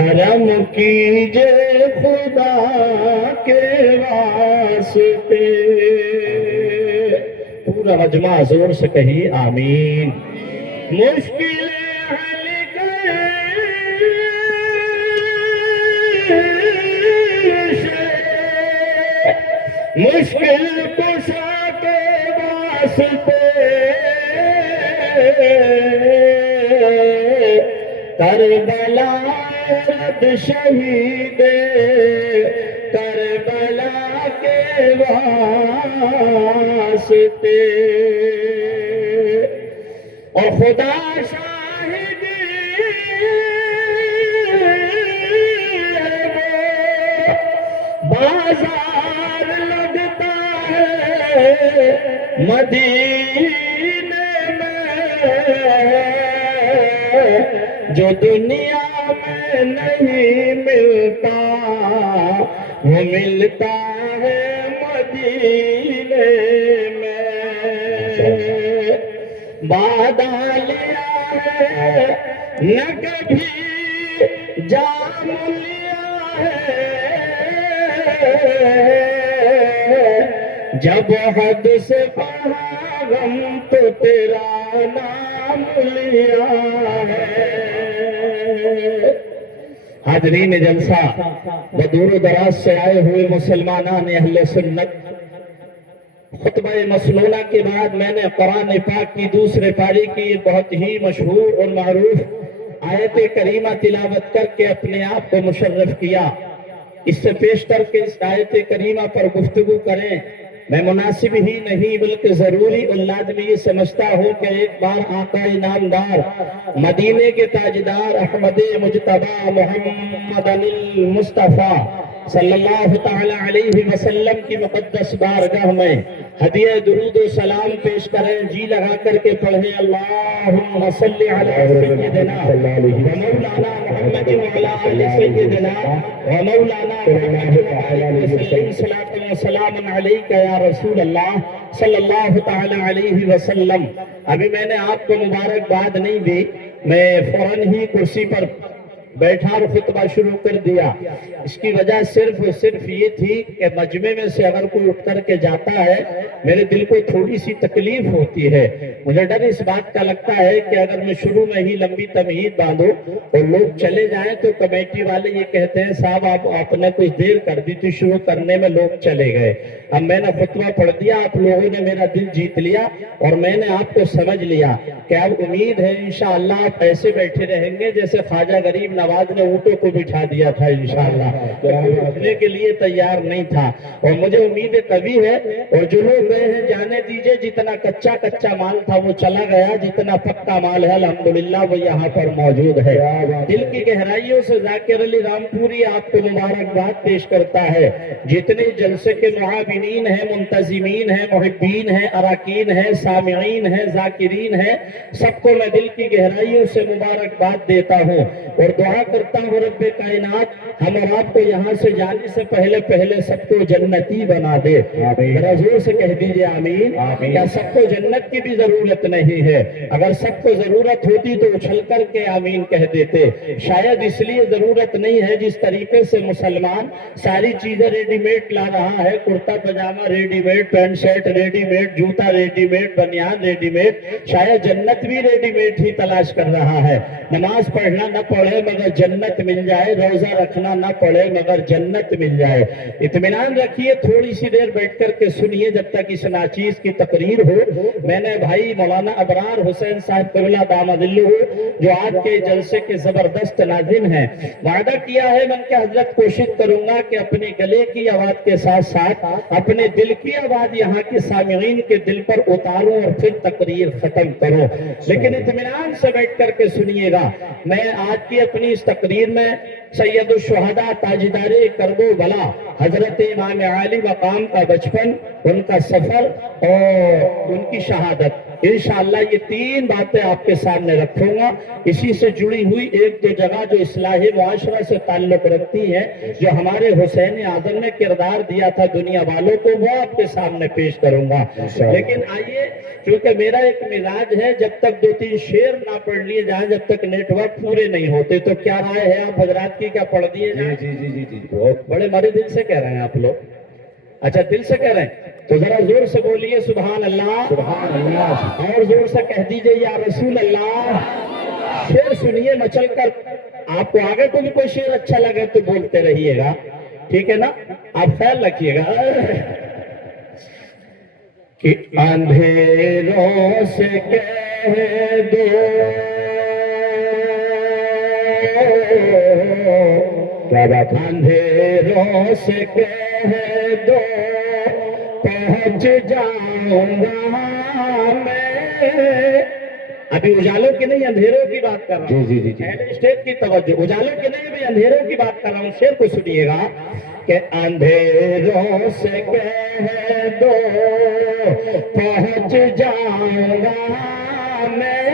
کرم کیجے خدا کے واسطے. پورا مجمع زور سے کہیے آمین. مشکلیں حل مشکل کشا کے واسطے کربلا رد شہید کربلا کے واسطے. اور خدا شاہد بازار لگتا ہے مدینے میں جو دنیا میں نہیں ملتا وہ ملتا ہے مدینے میں. وعدہ لیا ہے نہ کبھی جام لیا ہے جب حد سے بڑھا غم تو تیرا نام لیا ہے. حاضرین جلسہ بدور و دراز سے آئے ہوئے مسلمانان اہل سنت، خطبہ مسنونہ کے بعد میں نے قرآن پاک کی دوسرے پاری کی بہت ہی مشہور اور معروف آیت کریمہ تلاوت کر کے اپنے آپ کو مشرف کیا. اس سے پیشتر کے اس آیت کریمہ پر گفتگو کریں میں مناسب ہی نہیں بلکہ ضروری اور لازمی یہ سمجھتا ہوں کہ ایک بار آقا انعامدار مدینے کے تاجدار احمد مجتبی محمد المصطفیٰ صلی اللہ تعالی علیہ وسلم کی مقدس بارگاہ میں ہدیہ درود و سلام پیش کریں. جی لگا کر کے پڑھیں اللہم صلی علی سیدنا و مولانا محمد وعلی آل سیدنا و مولانا محمد وسلم صلاۃ و سلام علیک یا رسول اللہ صلی اللہ تعالی علیہ وسلم. ابھی میں نے آپ کو مبارکباد نہیں دی، میں فوراً ہی کرسی پر بیٹھا اور خطبہ شروع کر دیا. اس کی وجہ صرف یہ تھی کہ مجمع میں سے اگر کوئی اٹھ کر کے جاتا ہے میرے دل کو تھوڑی سی تکلیف ہوتی ہے. مجھے ڈر اس بات کا لگتا ہے کہ اگر میں شروع میں ہی لمبی تمہید باندھوں اور لوگ چلے جائیں تو کمیٹی والے یہ کہتے ہیں صاحب آپ نے کچھ دیر کر دی تھی شروع کرنے میں، لوگ چلے گئے. اب میں نے خطبہ پڑھ دیا، آپ لوگوں نے میرا دل جیت لیا اور میں نے آپ کو سمجھ لیا کہ اب امید ہے انشاءاللہ آپ ایسے بیٹھے رہیں گے جیسے خواجہ غریب نواز نے اونٹوں کو بٹھا دیا تھا انشاءاللہ، اٹھنے کے لیے تیار نہیں تھا. اور مجھے امید طبی ہے اور جو لوگ گئے ہیں جانے دیجئے، جتنا کچا مال تھا وہ چلا گیا، جتنا پکا مال ہے الحمدللہ وہ یہاں پر موجود ہے. دل کی گہرائیوں سے ذاکر علی رامپوری آپ کو مبارکباد پیش کرتا ہے. جتنے جلسے کے معاونین ہیں، منتظمین ہیں، محبین ہیں، اراکین ہیں، سامعین ہیں، ذاکرین ہیں، سب کو میں دل کی گہرائیوں سے مبارکباد دیتا ہوں اور دعا کرتا ہوں رب کائنات ہم اور آپ کو یہاں سے جانے سے پہلے سب کو جنتی بنا دے. ذرا زور سے کہہ دیجئے آمین. کیا سب کو جنت کی بھی ضرورت نہیں ہے؟ اگر سب کو ضرورت ہوتی تو اچھل کر کے آمین کہہ دیتے. شاید اس لیے ضرورت نہیں ہے جس طریقے سے مسلمان ساری چیزیں ریڈی میڈ لا رہا ہے، کرتا پجامہ ready made, pant shirt ready made, جوتا ریڈی میڈ، بنیان ریڈی میڈ، شاید جنت بھی ریڈی میڈ ہی تلاش کر رہا ہے. نماز پڑھنا نہ پڑھے مگر جنت مل جائے، روزہ رکھنا نہ پڑے مگر جنت مل جائے. اطمینان رکھیے، تھوڑی سی دیر بیٹھ کر کے سنیے جب تک اس ناچیز کی تقریر ہو. میں نے بھائی مولانا ابرار حسین صاحب قبلہ داماد اللہ جو آج کے جلسے کے زبردست ناظم ہیں، وعدہ کیا ہے میں کہ حضرت کوشش کروں گا کہ اپنے گلے کی آواز کے ساتھ ساتھ اپنے دل کی آواز یہاں کے سامعین کے دل پر اتاروں اور پھر تقریر ختم کروں. لیکن اطمینان سے بیٹھ کر کے سنیے گا. میں آج کی اپنی اس تقریر میں سید الشہداء تاجدار کرب و بلا حضرت امام عالی مقام کا بچپن، ان کا سفر اور ان کی شہادت، انشاءاللہ یہ 3 باتیں آپ کے سامنے رکھوں گا۔ اسی سے جڑی ہوئی ایک دو جگہ جو اصلاح معاشرہ سے تعلق رکھتی ہیں، جو ہمارے حسین اعظم نے کردار دیا تھا دنیا والوں کو، وہ آپ کے سامنے پیش کروں گا۔ لیکن آئیے، کیونکہ میرا ایک مزاج ہے، جب تک 2-3 شعر نہ پڑھ لیے جائیں، جب تک نیٹ ورک پورے نہیں ہوتے، تو کیا رائے ہے آپ حضرات کی؟ کیا پڑھ دیے جائیں؟ جی بہت بڑے بڑے دل سے کہہ رہے ہیں آپ لوگ۔ اچھا دل سے کہہ رہے ہیں تو ذرا زور سے بولیے سبحان اللہ، سبحان اللہ، اور زور سے کہہ دیجئے یا رسول اللہ۔ شعر سنیے مچل کر، آپ کو آگے کو بھی کوئی شعر اچھا لگے تو بولتے رہیے گا، ٹھیک ہے نا؟ آپ خیال رکھیے گا کہ اندھیروں سے کہہ دو، کیا بات، اندھیروں سے کہہ دو پہنچ جاؤں گا میں۔ ابھی اجالوں کی نہیں، اندھیروں کی بات کر رہا ہوں۔ جی اہل اسٹیٹ کی توجہ، اجالوں کی نہیں، بھی اندھیروں کی بات کر رہا ہوں۔ شعر کو سنیے گا کہ اندھیروں سے کہہ دو پہنچ جاؤں گا میں،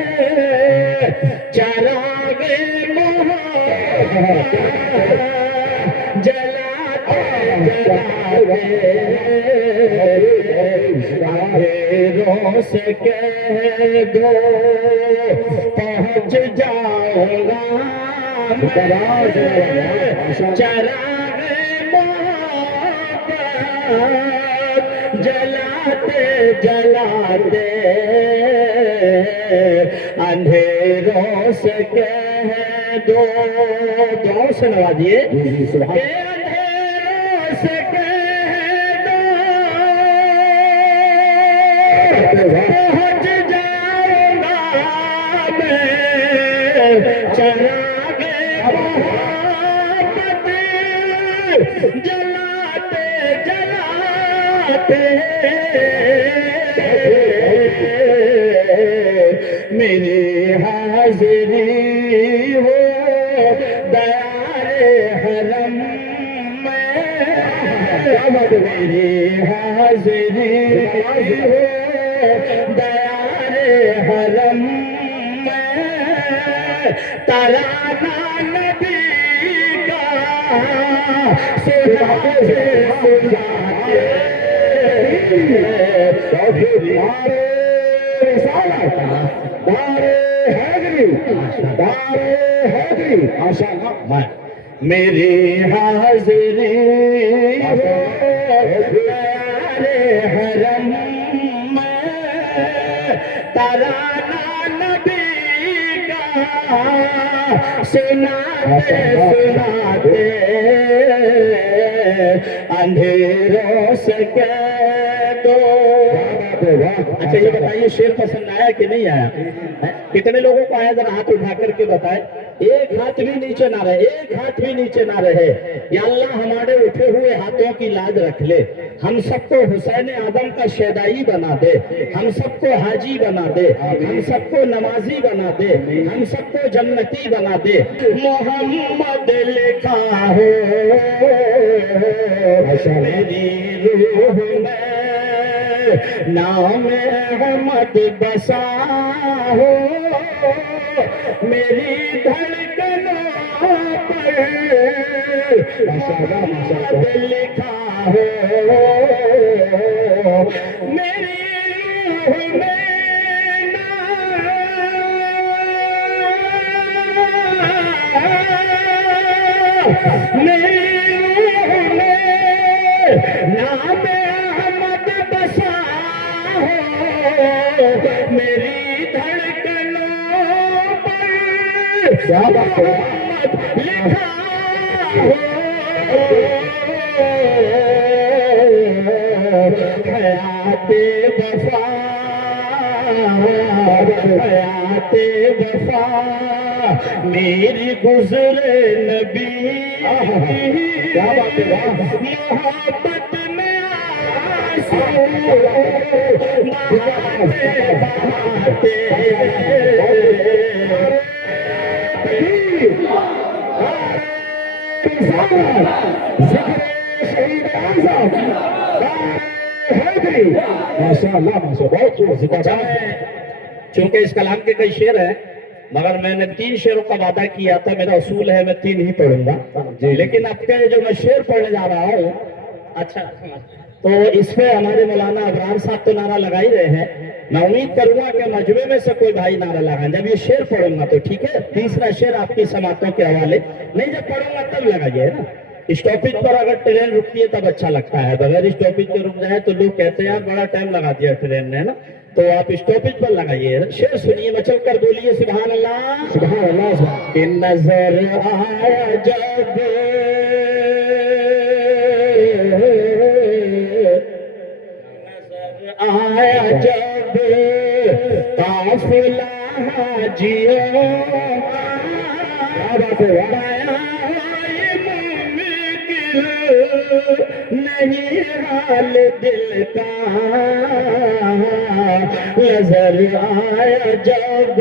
چراغ محبت جلاتے اندھیروں سے کہہ دو پہنچ جاؤں گا میں، چراغ محبت جلاتے جلاتے اندھیروں سے کہہ دو، دعاؤں سے نوازیے کہ اندھیروں سے کہہ دو پہنچ جاؤں گا میں، چراغ محبت جلاتے جلاتے میری حاضری ہو دیار حرم میں، میری حاضری ہو دیار حرم میں، ترانہ نبی کا سناتے سناتے میری حاضری ہو دیار حرم میں، ترانہ نبی کا سناتے سناتے اندھیروں سے کہہ دو۔ اچھا یہ بتائیے شعر پسند آیا کہ نہیں آیا؟ کتنے لوگوں کو آیا؟ ذرا ہاتھ اٹھا کر کے بتائے۔ ایک ہاتھ بھی نیچے نہ رہے، ایک ہاتھ بھی نیچے نہ رہے۔ یا اللہ ہمارے اٹھے ہوئے ہاتھوں کی لاج رکھ لے، ہم سب کو حسین اعظم کا شیدائی بنا دے، ہم سب کو حاجی بنا دے، ہم سب کو نمازی بنا دے، ہم سب کو جنتی بنا دے۔ محمد لکھا ہو میری روح میں، نام احمد بسا ہو میری دھڑکنوں پر، محمد لکھا ہو میری روح میں، میری روح میں نام احمد بسا ہو میری دھڑکنوں پر، محمد لکھا ہو حیات وفا، حیات وفا میری گزرے نبی، محبت میں آنسو بہاتے بہاتے ذکر شہید اعظم حیدری، ماشاء اللہ ماشاء اللہ، بہت اچھا، چونکہ اس کلام کے کئی شعر ہیں مگر میں نے 3 شعروں کا وعدہ کیا تھا، میرا اصول ہے میں 3 ہی پڑھوں گا، لیکن اب کے جو میں شعر پڑھنے جا رہا ہوں، اچھا تو اس پہ ہمارے مولانا ابرار صاحب تو نعرہ لگا ہی رہے ہیں، میں امید کروں گا کہ مجمع میں سے کوئی بھائی نعرہ لگائیں، جب یہ شعر پڑھوں گا تو ٹھیک ہے، تیسرا شعر آپ کی سماعتوں کے حوالے نہیں، جب پڑھوں گا تب لگائیے نا، اسٹاپج پر اگر ٹرین رکتی ہے تب اچھا لگتا ہے، بغیر اسٹاپج کے رک جائے تو لوگ کہتے ہیں یار بڑا ٹائم لگا دیا ٹرین نے نا، تو آپ اسٹاپج پر لگائیے، شعر سنیے، مچل کر بولیے سبحان اللہ سبحان اللہ کہ نظر آیا جب آیا جب قافلہ حاجیوں یہ ممکن نہیں حال دل کا نظر آیا جب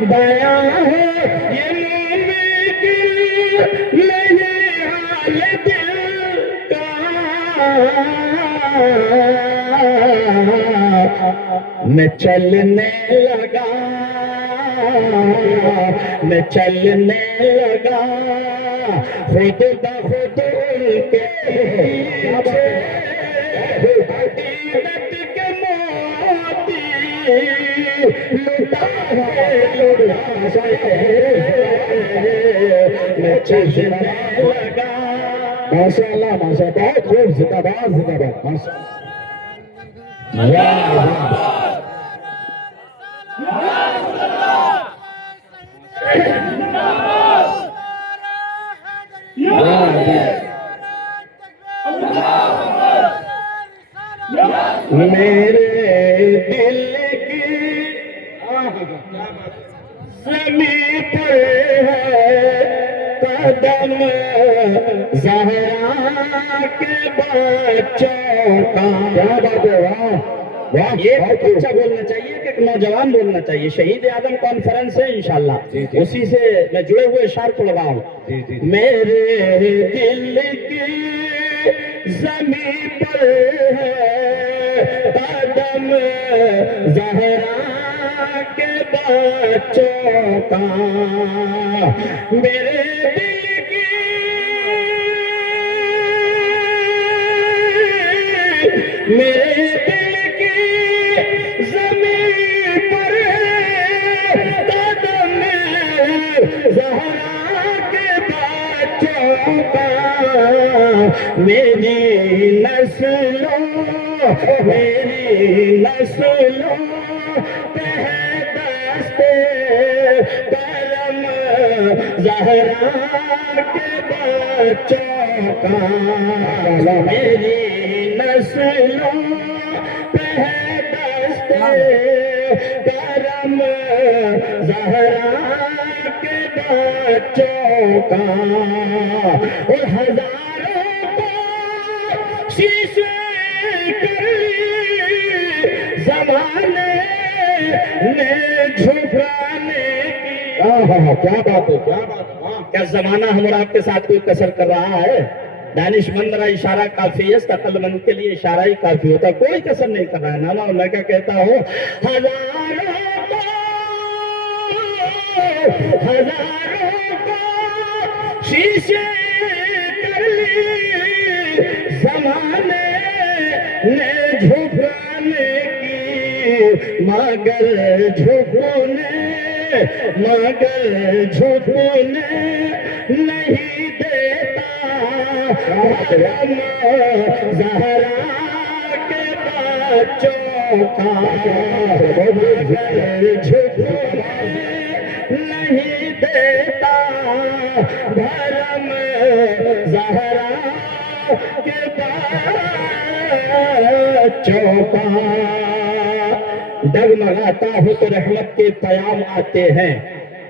بیاں ہے یہ ممکن نہیں حال دل کا میں چلنے لگا میں چلنے لگا خود بخود ان کے عقیدت کے موتی لٹا میں چلنے لگا ماشاء اللہ ماشاء اللہ، بہت خوب، زندہ باد زندہ باد، ماشاء میرے دل کی زمین پر ہے قدم زہرا کے بچوں کا، یہ بچہ بولنا چاہیے کہ نوجوان بولنا چاہیے، شہید اعظم کانفرنس ہے انشاءاللہ، اسی سے میں جڑے ہوئے اشعار پڑھ رہا ہوں، میرے دل کی زمین پر ہے قدم زہرا کے بچوں کا، میرے دل کی میرے دل کی زمین پر قدم زہرا کے بچوں کا، میری نسلوں پہ ہے دست کرم زہرا کے بچوں کا، میری نسلوں پہ ہے دست کرم زہرا کے بچوں کا، اور ہزاروں کو شیشے زمانے نے جھکانے کی، کیا بات ہے، کیا بات ہے، کیا زمانہ ہمارا آپ کے ساتھ کوئی کسر کر رہا ہے؟ دانش مند را اشارہ کافی ہے، عقل مند کے لیے اشارہ ہی کافی ہوتا ہے، کوئی کسر نہیں کر رہا ہے نانا، میں کیا کہتا ہوں، ہزاروں کو شیشے کر لی زمانے نے جھکانے کی، مگر جھکنے نہیں دیتا حرم زہرا کے بچوں کا، مگر جھکنے نہیں دیتا حرم زہرا کے بچوں کا، ڈگمگاتا ہو تو رحمت کے پیام آتے ہیں،